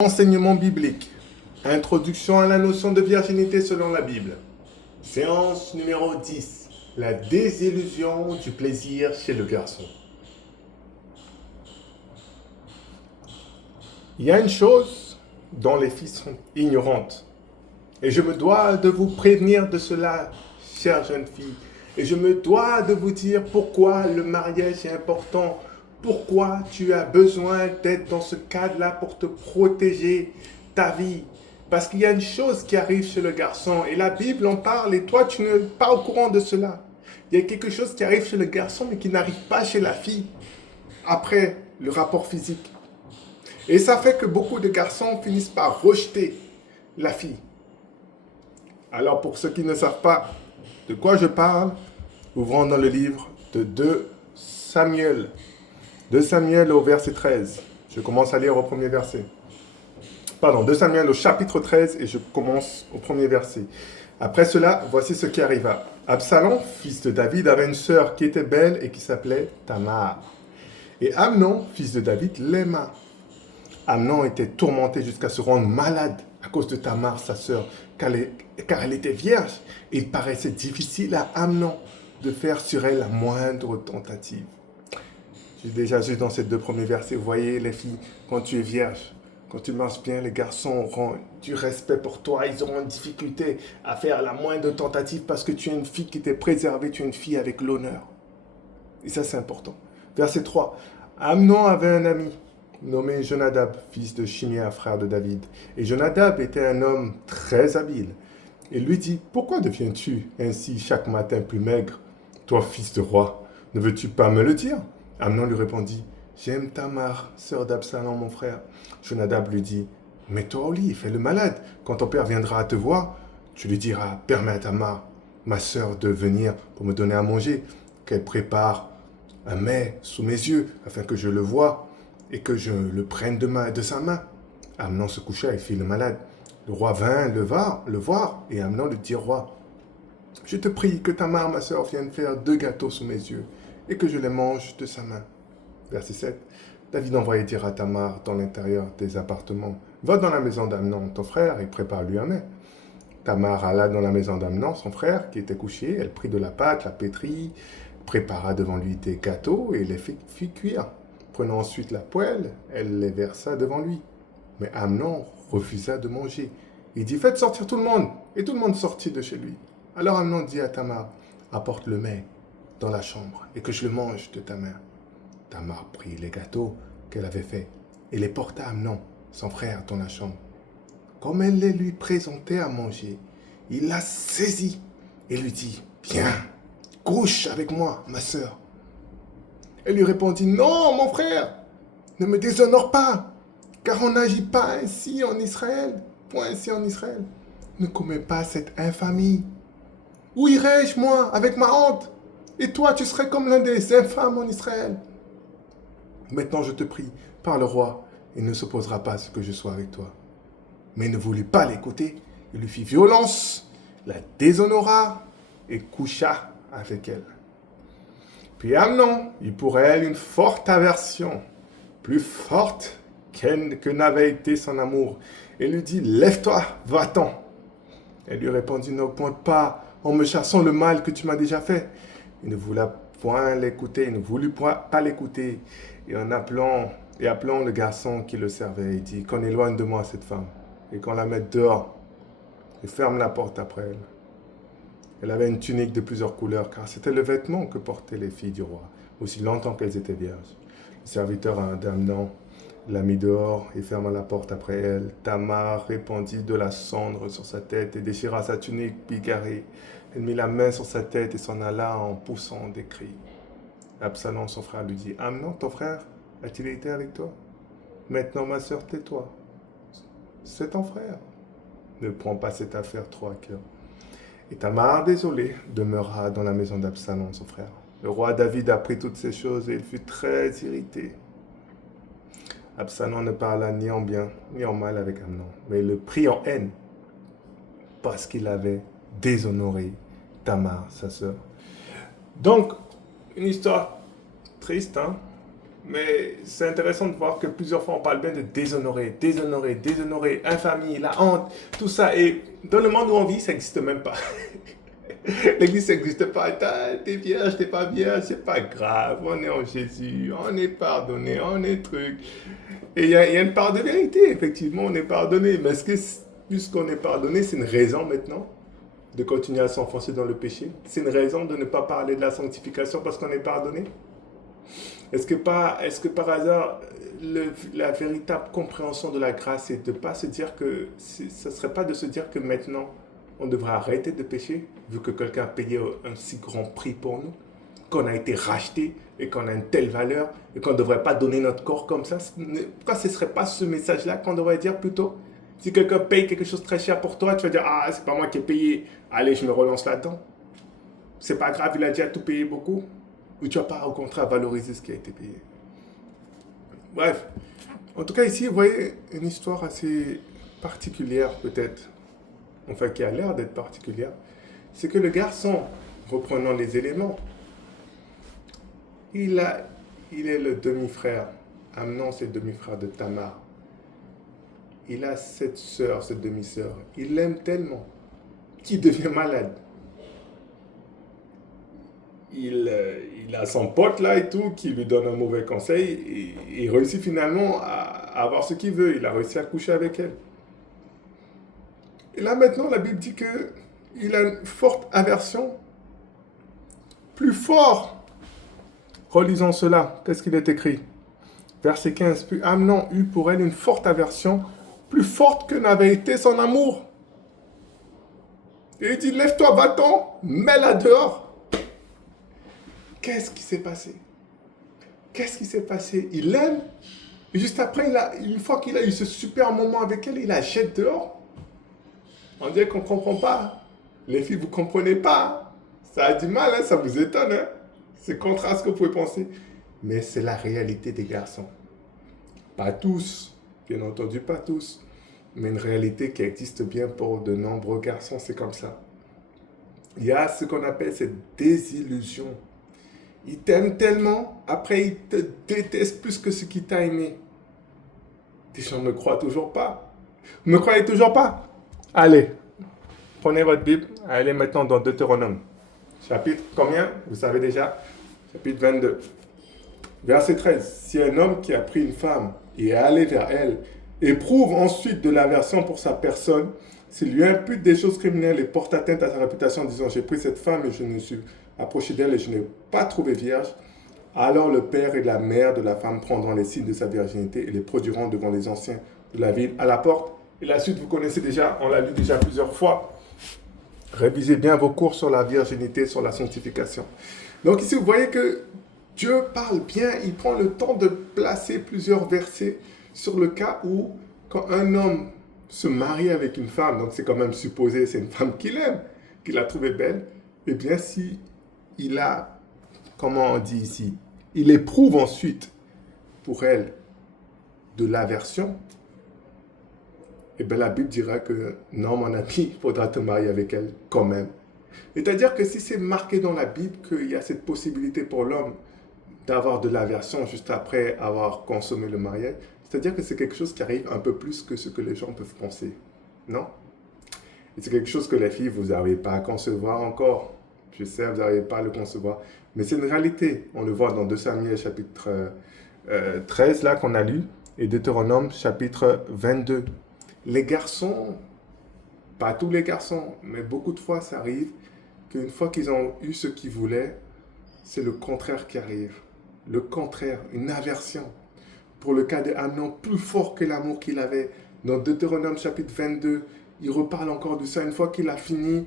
Enseignement biblique. Introduction à la notion de virginité selon la Bible. Séance numéro 10. La désillusion du plaisir chez le garçon. Il y a une chose dont les filles sont ignorantes. Et je me dois de vous prévenir de cela, chère jeune fille. Et je me dois de vous dire pourquoi le mariage est important. Pourquoi tu as besoin d'être dans ce cadre-là pour te protéger ta vie. Parce qu'il y a une chose qui arrive chez le garçon et la Bible en parle et toi tu n'es pas au courant de cela. Il y a quelque chose qui arrive chez le garçon mais qui n'arrive pas chez la fille après le rapport physique. Et ça fait que beaucoup de garçons finissent par rejeter la fille. Alors pour ceux qui ne savent pas de quoi je parle, ouvrons dans le livre de 2 Samuel. 2 Samuel au verset 13. Je commence à lire au premier verset. 2 Samuel au chapitre 13 et je commence au premier verset. Après cela, voici ce qui arriva. Absalom, fils de David, avait une sœur qui était belle et qui s'appelait Tamar. Et Amnon, fils de David, l'aima. Amnon était tourmenté jusqu'à se rendre malade à cause de Tamar, sa sœur, car elle était vierge. Et il paraissait difficile à Amnon de faire sur elle la moindre tentative. J'ai déjà vu dans ces 2 premiers versets, vous voyez les filles, quand tu es vierge, quand tu marches bien, les garçons auront du respect pour toi, ils auront une difficulté à faire la moindre tentative parce que tu es une fille qui t'est préservée, tu es une fille avec l'honneur. Et ça, c'est important. Verset 3. Amnon avait un ami nommé Jonadab, fils de Shiméa, frère de David. Et Jonadab était un homme très habile. Il lui dit, pourquoi deviens-tu ainsi chaque matin plus maigre, toi fils de roi? Ne veux-tu pas me le dire? Amnon lui répondit, j'aime Tamar, sœur d'Absalom, mon frère. Jonadab lui dit, mets-toi au lit, fais le malade. Quand ton père viendra te voir, tu lui diras, permets à Tamar, ma sœur, de venir pour me donner à manger, qu'elle prépare un mets sous mes yeux, afin que je le voie et que je le prenne de sa main. Amnon se coucha et fit le malade. Le roi vint le voir, et Amnon lui dit au roi, je te prie que Tamar, ma sœur, vienne faire 2 gâteaux sous mes yeux, et que je les mange de sa main. Verset 7. David envoya dire à Tamar dans l'intérieur des appartements, va dans la maison d'Amnon, ton frère, et prépare-lui un mets. Tamar alla dans la maison d'Amnon, son frère, qui était couché. Elle prit de la pâte, la pétrit, prépara devant lui des gâteaux et les fit cuire. Prenant ensuite la poêle, elle les versa devant lui. Mais Amnon refusa de manger. Il dit, faites sortir tout le monde. Et tout le monde sortit de chez lui. Alors Amnon dit à Tamar, apporte le mets dans la chambre et que je le mange de ta main. Tamar prit les gâteaux qu'elle avait faits et les porta à Amnon, son frère, dans la chambre. Comme elle les lui présentait à manger, il la saisit et lui dit, viens, couche avec moi, ma sœur. Elle lui répondit, non, mon frère, ne me déshonore pas, car on n'agit pas ainsi en Israël. Point ainsi en Israël. Ne commets pas cette infamie. Où irais-je, moi, avec ma honte? Et toi, tu serais comme l'un des infâmes en Israël. Maintenant, je te prie, par le roi, il ne s'opposera pas à ce que je sois avec toi. Mais il ne voulut pas l'écouter. Il lui fit violence, la déshonora et coucha avec elle. Puis Amnon eut pour elle une forte aversion, plus forte que n'avait été son amour, et lui dit, lève-toi, va-t'en. Elle lui répondit, n'augmente pas en me chassant le mal que tu m'as déjà fait. Il ne voulut point l'écouter, il ne voulut pas l'écouter. Et appelant le garçon qui le servait, il dit, qu'on éloigne de moi cette femme, et qu'on la mette dehors, et ferme la porte après elle. Elle avait une tunique de plusieurs couleurs, car c'était le vêtement que portaient les filles du roi, aussi longtemps qu'elles étaient vierges. Le serviteur d'Amnon la mit dehors et ferma la porte après elle. Tamar répandit de la cendre sur sa tête et déchira sa tunique bigarrée. Elle mit la main sur sa tête et s'en alla en poussant des cris. Absalom, son frère, lui dit, Amnon, ton frère, a-t-il été avec toi? Maintenant, ma sœur, tais-toi. C'est ton frère. Ne prends pas cette affaire trop à cœur. Et Tamar, désolé, demeura dans la maison d'Absalom, son frère. Le roi David apprit toutes ces choses et il fut très irrité. Absalom ne parla ni en bien ni en mal avec Amnon, mais il le prit en haine parce qu'il avait déshonoré Tamar, sa sœur. Donc, une histoire triste, hein? Mais c'est intéressant de voir que plusieurs fois on parle bien de déshonorer, déshonorer, déshonorer, infamie, la honte, tout ça. Et dans le monde où on vit, ça n'existe même pas. L'église, ça n'existe pas. T'es vierge, t'es pas vierge, c'est pas grave. On est en Jésus, on est pardonné, on est truc. Et il y a une part de vérité, effectivement, on est pardonné. Mais est-ce que, puisqu'on est pardonné, c'est une raison maintenant de continuer à s'enfoncer dans le péché? C'est une raison de ne pas parler de la sanctification parce qu'on est pardonné? Est-ce que par hasard, la véritable compréhension de la grâce, c'est de pas se dire que, ce serait pas de se dire que maintenant, on devrait arrêter de pécher, vu que quelqu'un a payé un si grand prix pour nous, qu'on a été racheté et qu'on a une telle valeur et qu'on ne devrait pas donner notre corps comme ça? Pourquoi ce ne serait pas ce message-là qu'on devrait dire plutôt? Si quelqu'un paye quelque chose de très cher pour toi, tu vas dire, ah, c'est pas moi qui ai payé, allez, je me relance là-dedans. C'est pas grave, il a déjà tout payé beaucoup. Ou tu vas pas, au contraire, valoriser ce qui a été payé. Bref, en tout cas ici, vous voyez une histoire assez particulière peut-être, enfin qui a l'air d'être particulière. C'est que le garçon, reprenant les éléments, il est le demi-frère. Amnon, c'est le demi-frère de Tamar. Il a cette sœur, cette demi-sœur. Il l'aime tellement qu'il devient malade. Il a son pote là et tout qui lui donne un mauvais conseil et il réussit finalement à avoir ce qu'il veut. Il a réussi à coucher avec elle. Et là maintenant la Bible dit qu'il a une forte aversion. Plus fort. Relisons cela. Qu'est-ce qu'il est écrit? Verset 15. Puis Amnon eut pour elle une forte aversion, plus forte que n'avait été son amour. Et il dit, lève-toi, va-t'en, mets-la dehors. Qu'est-ce qui s'est passé? Qu'est-ce qui s'est passé? Il l'aime. Et juste après, une fois qu'il a eu ce super moment avec elle, il la jette dehors. On dirait qu'on ne comprend pas. Les filles, vous ne comprenez pas. Ça a du mal, hein? Ça vous étonne. Hein? C'est contraire à ce que vous pouvez penser. Mais c'est la réalité des garçons. Pas tous, bien entendu pas tous. Mais une réalité qui existe bien pour de nombreux garçons, c'est comme ça. Il y a ce qu'on appelle cette désillusion. Il t'aime tellement, après il te déteste plus que ce qu'il t'a aimé. Des gens ne me croient toujours pas. Vous ne me croyez toujours pas? Allez, prenez votre Bible, allez maintenant dans Deutéronome. Chapitre combien? Vous savez déjà? Chapitre 22. Verset 13. Si un homme qui a pris une femme et est allé vers elle éprouve ensuite de l'aversion pour sa personne, s'il lui impute des choses criminelles et porte atteinte à sa réputation en disant « J'ai pris cette femme et je me suis approché d'elle et je n'ai pas trouvé vierge », alors le père et la mère de la femme prendront les signes de sa virginité et les produiront devant les anciens de la ville à la porte. Et la suite, vous connaissez déjà, on l'a lu déjà plusieurs fois. Révisez bien vos cours sur la virginité, sur la sanctification. Donc ici, vous voyez que Dieu parle bien, il prend le temps de placer plusieurs versets sur le cas où, quand un homme se marie avec une femme, donc c'est quand même supposé, c'est une femme qu'il aime, qu'il a trouvée belle, eh bien si il a, comment on dit ici, il éprouve ensuite pour elle de l'aversion, eh bien la Bible dira que non mon ami, il faudra te marier avec elle quand même. C'est-à-dire que si c'est marqué dans la Bible qu'il y a cette possibilité pour l'homme d'avoir de l'aversion juste après avoir consommé le mariage, c'est-à-dire que c'est quelque chose qui arrive un peu plus que ce que les gens peuvent penser. Non? Et c'est quelque chose que les filles, vous n'arrivez pas à concevoir encore. Je sais, vous n'arrivez pas à le concevoir. Mais c'est une réalité. On le voit dans 2 Samuel chapitre 13, là qu'on a lu, et Deutéronome chapitre 22. Les garçons, pas tous les garçons, mais beaucoup de fois ça arrive qu'une fois qu'ils ont eu ce qu'ils voulaient, c'est le contraire qui arrive. Le contraire, une aversion. Pour le cas d'Amnon, plus fort que l'amour qu'il avait. Dans Deutéronome chapitre 22, il reparle encore de ça. Une fois qu'il a fini,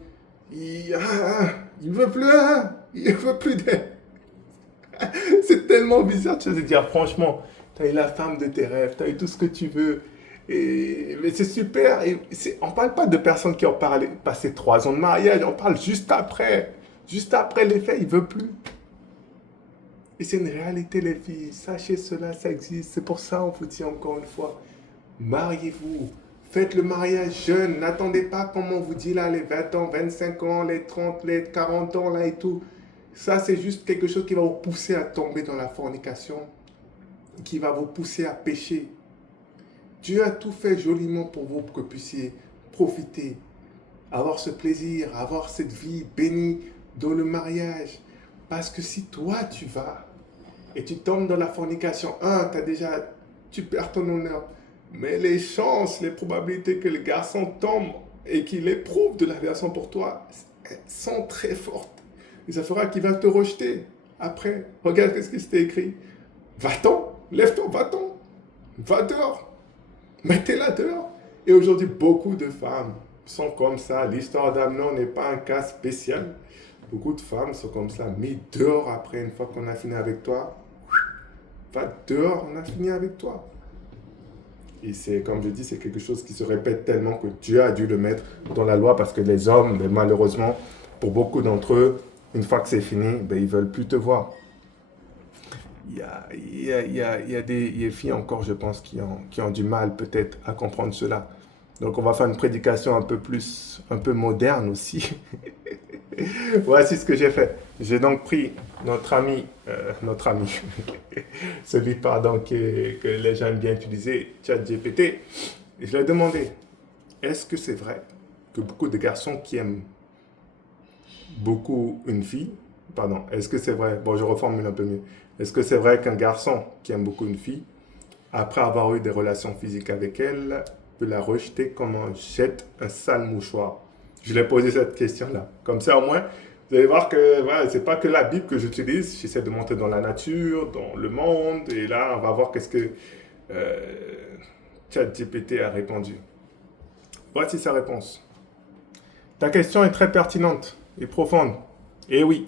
il veut plus, il veut plus d'elle. C'est tellement bizarre, tu vas te dire, franchement, tu as eu la femme de tes rêves, tu as eu tout ce que tu veux. Mais c'est super. On ne parle pas de personnes qui ont passé 3 ans de mariage, on parle juste après. Juste après les faits, il ne veut plus. Et c'est une réalité, les filles. Sachez cela, ça existe. C'est pour ça on vous dit encore une fois, mariez-vous. Faites le mariage jeune. N'attendez pas, comme on vous dit là, les 20 ans, 25 ans, les 30, les 40 ans là et tout. Ça, c'est juste quelque chose qui va vous pousser à tomber dans la fornication. qui va vous pousser à pécher. Dieu a tout fait joliment pour vous, pour que vous puissiez profiter, avoir ce plaisir, avoir cette vie bénie dans le mariage. Parce que si toi tu vas et tu tombes dans la fornication, tu perds ton honneur. Mais les chances, les probabilités que le garçon tombe et qu'il éprouve de l'aversion pour toi sont très fortes. Et ça fera qu'il va te rejeter. Après, regarde ce qui s'était écrit. Va-t'en, lève-toi, va-t'en, va dehors, mettez-la dehors. Et aujourd'hui, beaucoup de femmes sont comme ça. L'histoire d'Amnon n'est pas un cas spécial. Beaucoup de femmes sont comme ça, mis dehors après, une fois qu'on a fini avec toi. Va dehors, on a fini avec toi. Et c'est, comme je dis, c'est quelque chose qui se répète tellement que Dieu a dû le mettre dans la loi parce que les hommes, malheureusement, pour beaucoup d'entre eux, une fois que c'est fini, ils ne veulent plus te voir. Il y a des filles encore, je pense, qui ont du mal peut-être à comprendre cela. Donc on va faire une prédication un peu moderne aussi. Voici ce que j'ai fait. J'ai donc pris notre ami, celui que les gens aiment bien utiliser, ChatGPT, et je lui ai demandé, est-ce que c'est vrai que beaucoup de garçons qui aiment beaucoup une fille, est-ce que c'est vrai, bon je reformule un peu mieux, est-ce que c'est vrai qu'un garçon qui aime beaucoup une fille, après avoir eu des relations physiques avec elle, peut la rejeter comme on jette un sale mouchoir? Je lui ai posé cette question-là. Comme ça, au moins, vous allez voir que voilà, ce n'est pas que la Bible que j'utilise. J'essaie de monter dans la nature, dans le monde. Et là, on va voir qu'est-ce que ChatGPT a répondu. Voici sa réponse. Ta question est très pertinente et profonde. Et oui,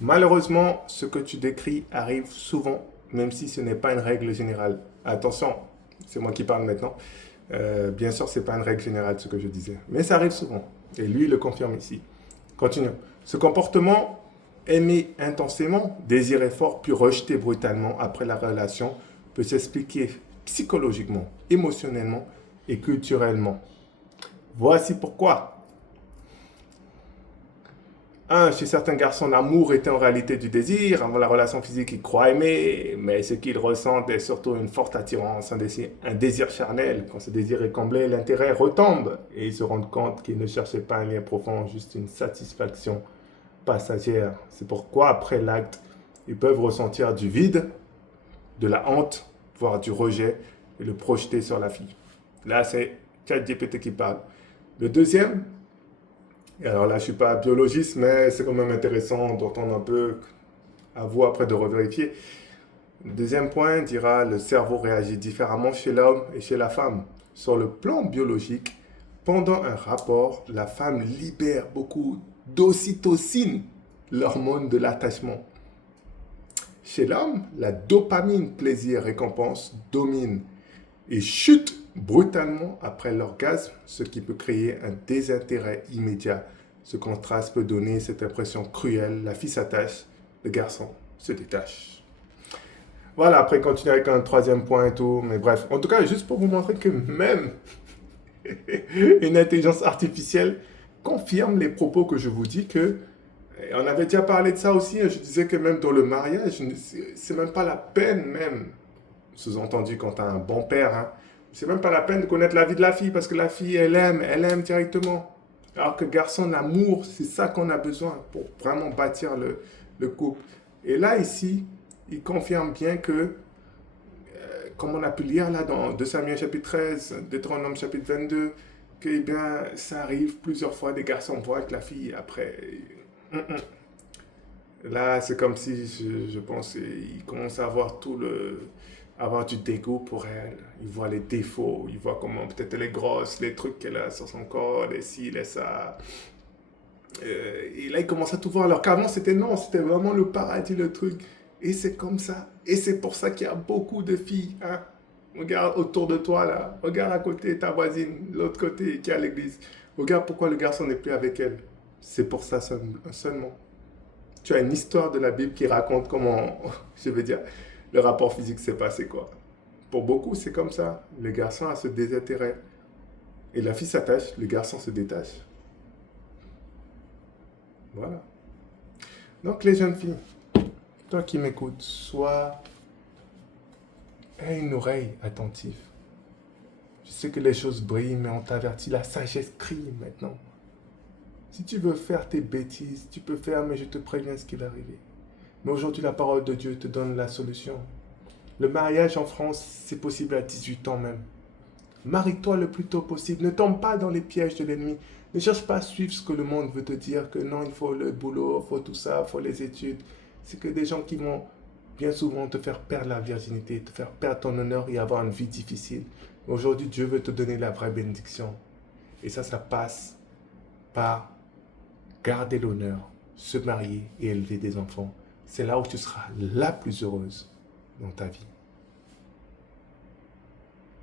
malheureusement, ce que tu décris arrive souvent, même si ce n'est pas une règle générale. Attention, c'est moi qui parle maintenant. Bien sûr, ce n'est pas une règle générale ce que je disais, mais ça arrive souvent. Et lui, il le confirme ici. Continuons. Ce comportement, aimé intensément, désiré fort, puis rejeté brutalement après la relation, peut s'expliquer psychologiquement, émotionnellement et culturellement. Voici pourquoi. 1. Chez certains garçons, l'amour était en réalité du désir. Avant la relation physique, ils croient aimer, mais ce qu'ils ressentent est surtout une forte attirance, un désir charnel. Quand ce désir est comblé, l'intérêt retombe et ils se rendent compte qu'ils ne cherchaient pas un lien profond, juste une satisfaction passagère. C'est pourquoi, après l'acte, ils peuvent ressentir du vide, de la honte, voire du rejet et le projeter sur la fille. Là, c'est ChatGPT qui parle. Le deuxième, et alors là, je ne suis pas biologiste, mais c'est quand même intéressant d'entendre un peu, à vous après de revérifier. Le deuxième point dira, le cerveau réagit différemment chez l'homme et chez la femme. Sur le plan biologique, pendant un rapport, la femme libère beaucoup d'ocytocine, l'hormone de l'attachement. Chez l'homme, la dopamine, plaisir, récompense, domine et chute brutalement après l'orgasme, ce qui peut créer un désintérêt immédiat. Ce contraste peut donner cette impression cruelle. La fille s'attache, le garçon se détache. Voilà, après continuer avec un troisième point et tout, mais bref. En tout cas, juste pour vous montrer que même une intelligence artificielle confirme les propos que je vous dis que, on avait déjà parlé de ça aussi, je disais que même dans le mariage, c'est même pas la peine même, sous-entendu quand tu as un bon père, hein, c'est même pas la peine de connaître la vie de la fille parce que la fille, elle aime directement. Alors que garçon, l'amour, c'est ça qu'on a besoin pour vraiment bâtir le couple. Et là, ici, il confirme bien que, comme on a pu lire là dans 2 Samuel chapitre 13, Deutéronome chapitre 22, que eh bien, ça arrive plusieurs fois, des garçons voient avec la fille après. Là, c'est comme si, je pense, il commence à avoir du dégoût pour elle. Il voit les défauts, il voit comment peut-être elle est grosse, les trucs qu'elle a sur son corps, les ci, les ça. Et là, il commence à tout voir. Alors qu'avant, c'était vraiment le paradis, le truc. Et c'est comme ça. Et c'est pour ça qu'il y a beaucoup de filles. Hein? Regarde autour de toi, là. Regarde à côté, ta voisine, l'autre côté, qui est à l'église. Regarde pourquoi le garçon n'est plus avec elle. C'est pour ça seulement. Tu as une histoire de la Bible qui raconte comment, je veux dire, le rapport physique s'est passé, quoi. Pour beaucoup, c'est comme ça. Le garçon a ce désintérêt. Et la fille s'attache, le garçon se détache. Voilà. Donc, les jeunes filles, toi qui m'écoutes, sois Aie une oreille attentive. Je sais que les choses brillent, mais on t'avertit, la sagesse crie maintenant. Si tu veux faire tes bêtises, tu peux faire, mais je te préviens ce qui va arriver. Mais aujourd'hui, la parole de Dieu te donne la solution. Le mariage en France, c'est possible à 18 ans même. Marie-toi le plus tôt possible. Ne tombe pas dans les pièges de l'ennemi. Ne cherche pas à suivre ce que le monde veut te dire, que non, il faut le boulot, il faut tout ça, il faut les études. C'est que des gens qui vont bien souvent te faire perdre la virginité, te faire perdre ton honneur et avoir une vie difficile. Aujourd'hui, Dieu veut te donner la vraie bénédiction. Et ça passe par garder l'honneur, se marier et élever des enfants. C'est là où tu seras la plus heureuse dans ta vie.